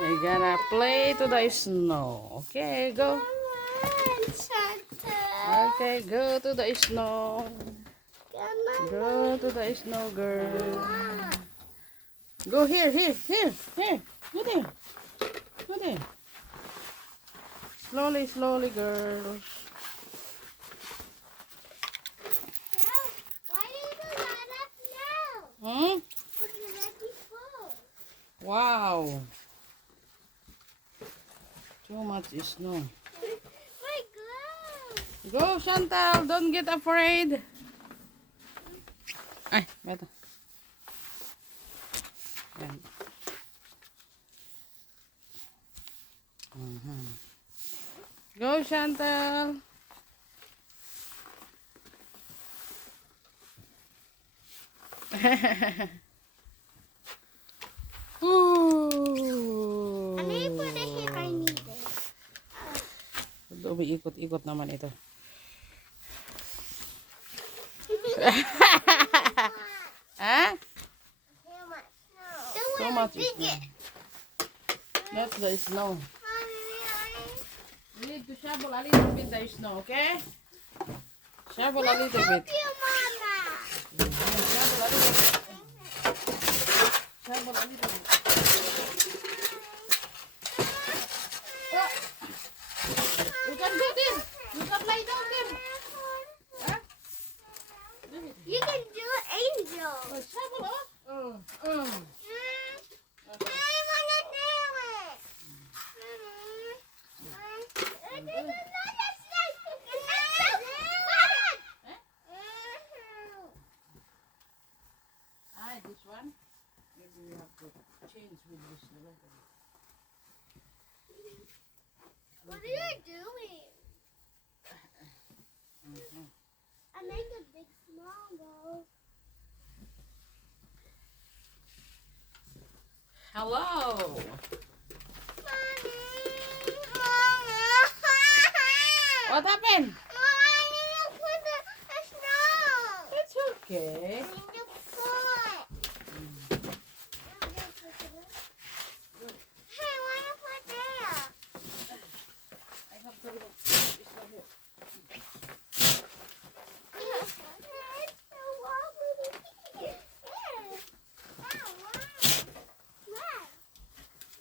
We're gonna play to the snow. Okay, go. Okay, go to the snow. Go to the snow, girl. Go here. Go there. Go there. Slowly, slowly, girls. Why do you do that now? Hmm? Put it right before. Wow. Too much snow. My God. Go, Chantal. Don't get afraid. Ay, beto. Yan. Go, Chantal. Ooh. Ano yung put it here? I need it. Umiikot-ikot naman ito. Ha? Too much snow. So much snow. That's the snow. You need to shovel a little bit the snow, okay? Shovel a little bit. Help you, Mama. Shovel a little bit. Shovel a little bit. Oh. You can do this. You can lie down there. Huh? You can do it, Angel. Oh, shovel up. I want to do it. This one. Maybe you have to change with this level. What are you doing? I make a big small though. Hello. What happened? I need to put the snow. It's okay. I need to put. Hey, why you put there? I have to look. It's not here. It's so wobbly.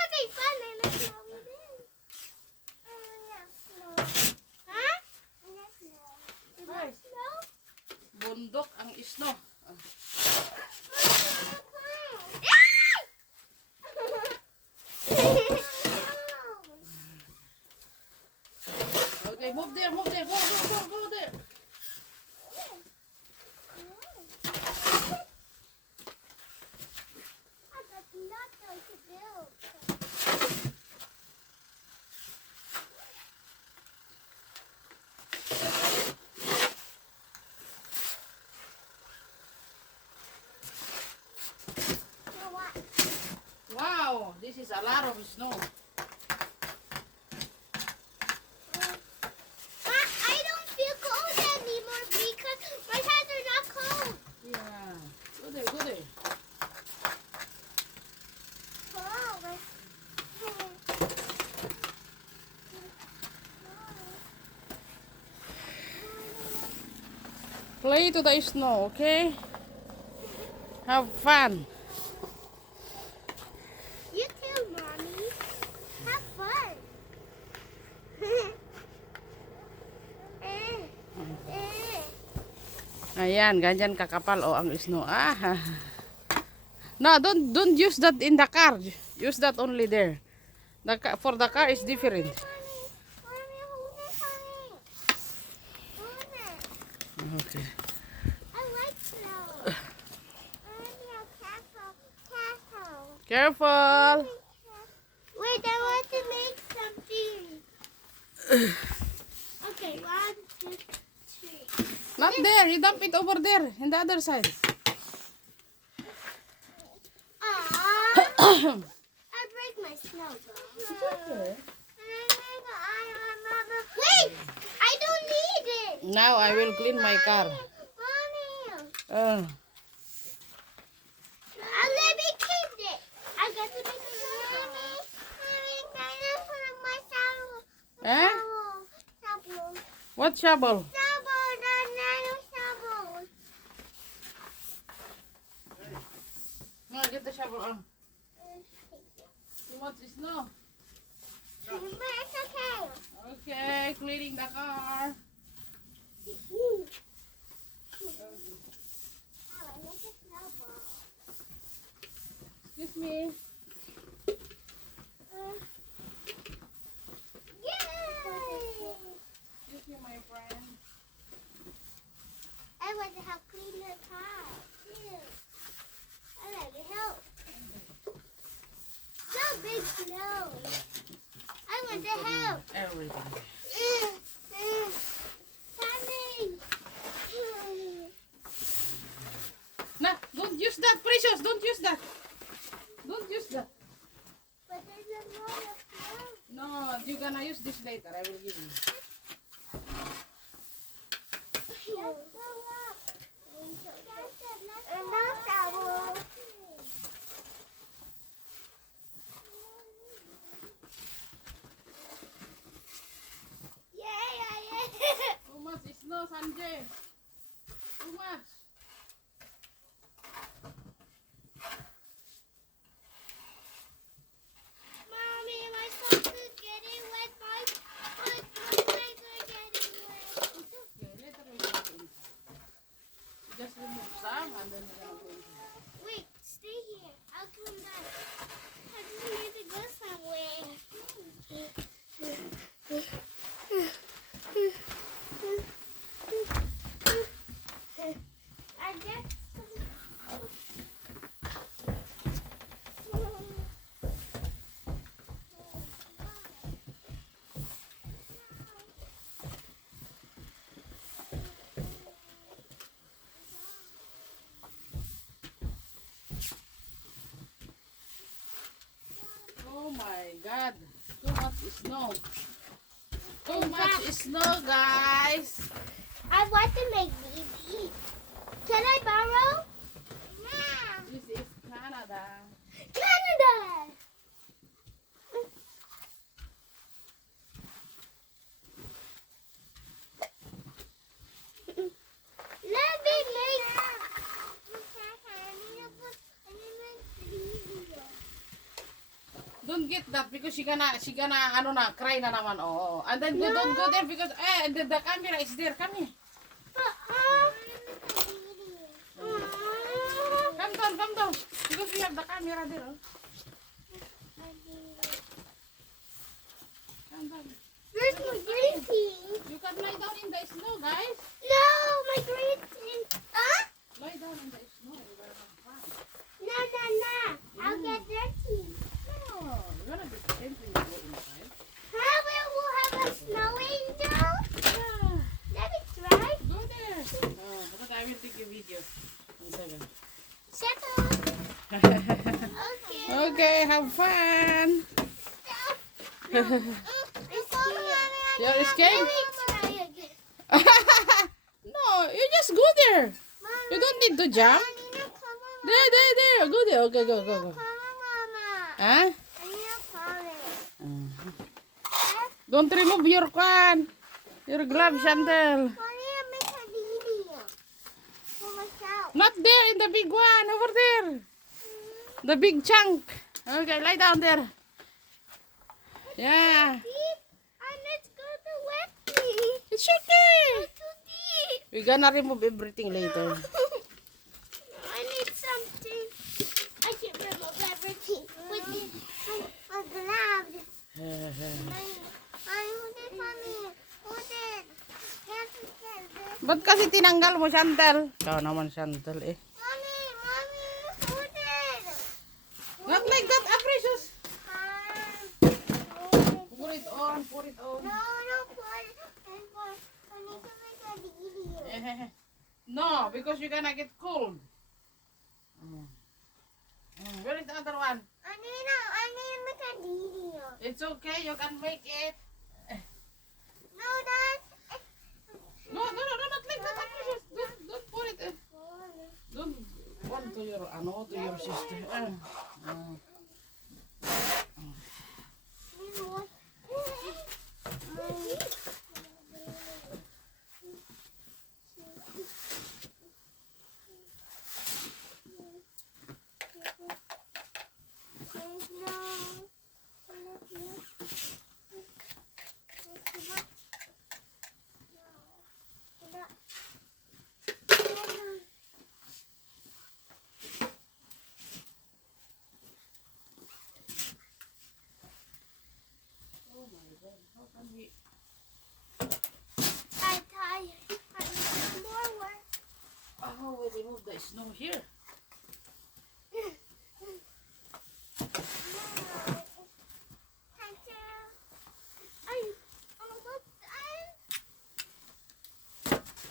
Having fun in the snow we did. Huh? You want snow? Bundok ang snow. Okay, move there. Go there. That's not going to build. So what? Wow, this is a lot of snow. I don't feel cold anymore because my hands are not cold. Yeah. Go there. Play to the snow, okay? Have fun. You too, Mommy. Have fun. Ayan, ganyan kakapal ang snow. No, don't use that in the car. Use that only there. For the car is different. Mommy, hold it, honey. Hold it. Okay. I like snow. Mommy, careful. Careful. Wait, I want to make something. Okay, 1, 2, 3. Not there. You dump it over there in the other side. I break my snow ball. It's okay. Wait! I don't need it! Now I will clean my car. Mommy! Let me keep it. I got to make a mommy. What shovel? Shovel, the nano shovel. No, get the shovel on. Too much snow. But it's okay. Okay, cleaning the car. Excuse me. Excuse me, my friend. I want to help clean the car. Too. I like to help. So big snow. I want to help. Everything. Coming. Nah, don't use that, Precious. Don't use that. Don't use that. But there's a lot of snow. No, you're gonna use this later. I will give you. Let's go up. And no shovel. Yeah. Too much snow, Sanjay. Too much. Mommy, am I supposed to get it wet? My legs are getting wet. It's okay. Later we will go inside. Just remove some and then we're gonna go inside. Wait, stay here. I'll come back. I just need to go somewhere. I guess. Oh my God. Too much snow. Too much snow, guys. I want to make these. Can I borrow? No. This is Canada. Canada. Let me make. Don't get that because she gonna ano na cry na naman. Oh. And then No. don't go there because the camera is there. Come here. Come down. Because we have the camera there. Oh. Come down. Where's my greeting? You can lie down in the snow, guys. No, my greeting. Huh? Lie down in the snow. You're gonna have fun. No. I'll get dirty. No, you're gonna be safe when you go inside. How will have a snow angel? Yeah. Let me try. Go there. Oh, but I will take a video. 1 second. Shut up. Okay. Okay, have fun. You're scared? No, you just go there. You don't need to jump. There. Go there. Okay, go. Huh? Don't remove your glove, Chantel. Not there, in the big one, over there. The big chunk. Okay, lie down there. Yeah. Let's go to wet feet. It's okay. Too deep. We're gonna remove everything later. I need something. I can remove everything with my gloves. Hold it for me. Hold it. Ba't kasi tinanggal mo, Chantel? Ikaw naman, Chantel, eh. Mommy, hold it. Not like that, Precious. Hold it. Put it on. No, put it. I need to make a video. No, because you're gonna get cold. Where is the other one? I need to make a video. It's okay, you can make it. No, Dad. No, not like that, Precious. Don't put it. Don't want to your sister. I'm tired. I need more work. Oh, we remove the snow here.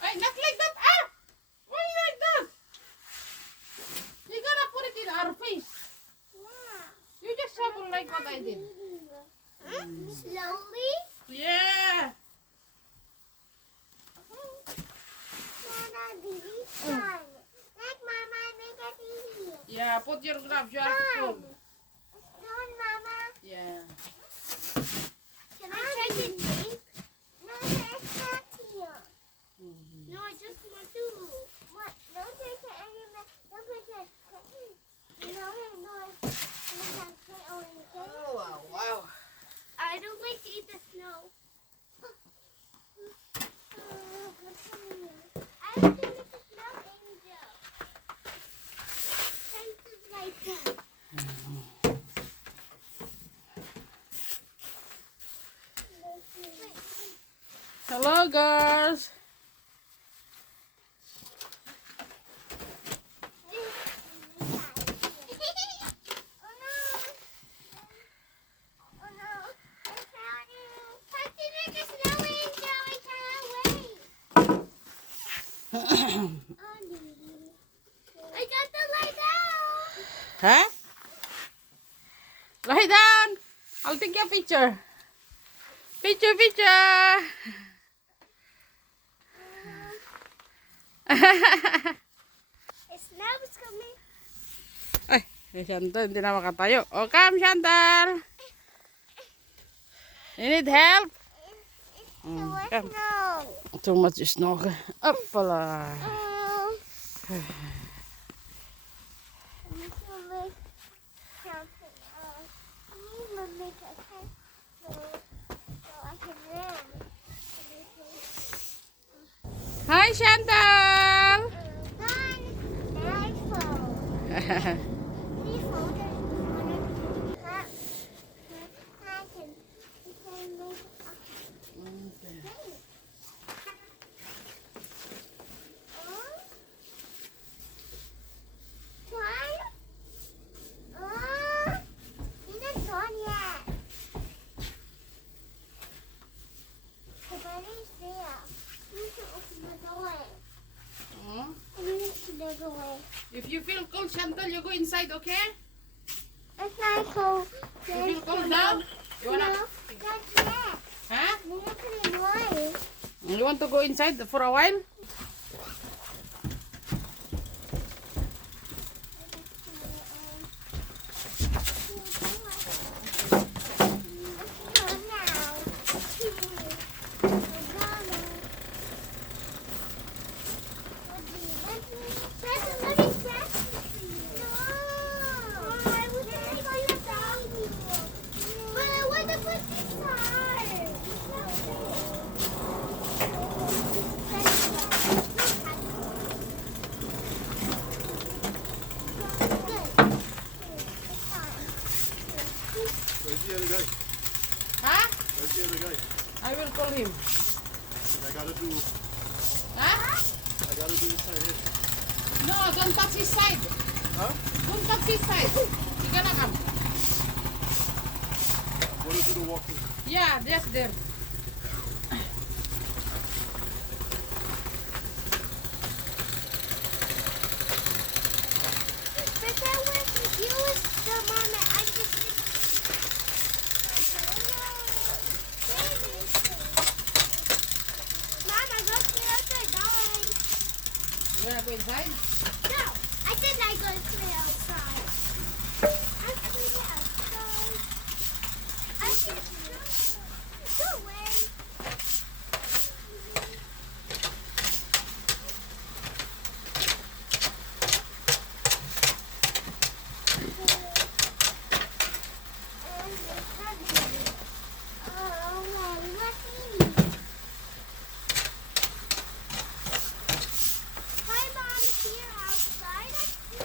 Hey, not like that. Ah! Why like that? You're gonna put it in our face. You just shovel like what I did. Slowly? Yeah. Like Mama, make it easy. Yeah, put your gloves. You have to pull. Don't, Mama. Yeah. Can I try to drink? No, it's not here. No, I just want to. What? Don't take it anymore. Don't put it. No. Oh, wow, wow. I don't like to eat the snow. I want to make a snow angel. Fences like that. Hello, girls. I got the light out. Huh? Lie down. I'll take your picture. Picture. Snow is coming. Ay, si Chantal hindi na makatayo. Oh, come Chantal. You need help? Come. Snow. Too much snow. Up pala. Hi Chantal. If you feel cold, Chantal, you go inside, okay? It's not cold. You feel cold now? You wanna? That's it. Huh? Boy. You want to go inside for a while? Where's the other guy? Huh? Where's the other guy? I will call him. I gotta do Huh? inside here. No, don't touch his side. Huh? Don't touch his side. You gonna come. I'm gonna do the walking. Yeah, just there. But that was you was the moment I just Mom, I got to outside dog. You gonna go inside? No, I said I go to play outside. I'm playing outside. I can't go away. Hi, Mom. Here outside. I see you.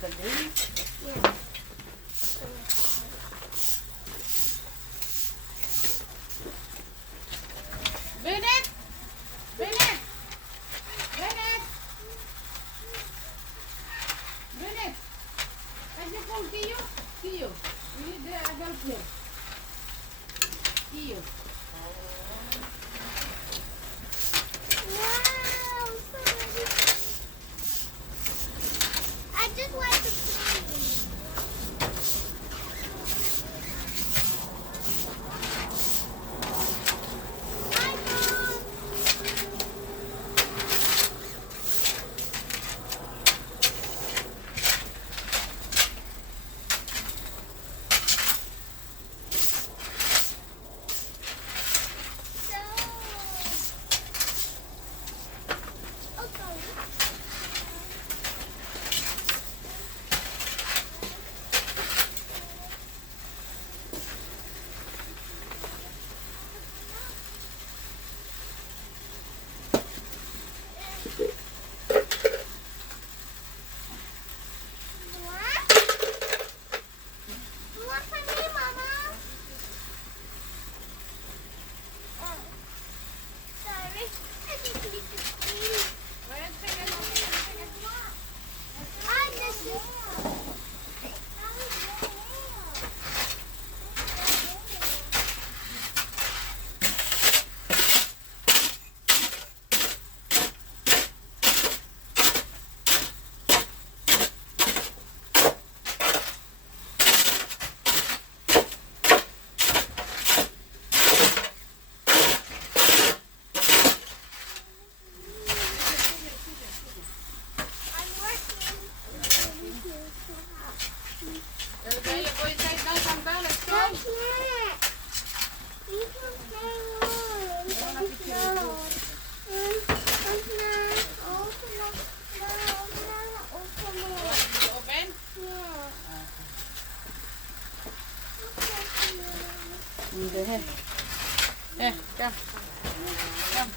the day. Yeah. Bennett! Bennett! Bennett! Bennett! Can you call Kiyo? Kiyo. We need the adult here. Kiyo. Wow, sorry. I just want to play. Hi, Mom. What for me, Mama? Oh, sorry. I didn't click the screen. Ah, this is... I'm working. Okay, you go inside now, come down, let's go. I can't. You can stay on. It's not. Open up. No, open it. You open? Yeah. Here, come. Come.